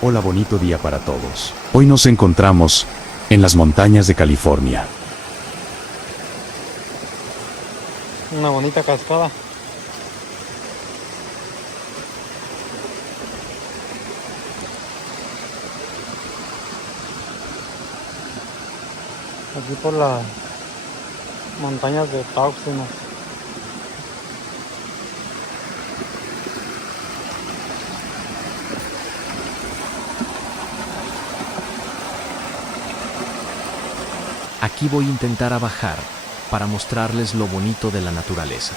Hola, bonito día para todos. Hoy nos encontramos en las montañas de California. Una bonita cascada. Aquí por las montañas de Táuximos. Aquí voy a intentar a bajar para mostrarles lo bonito de la naturaleza.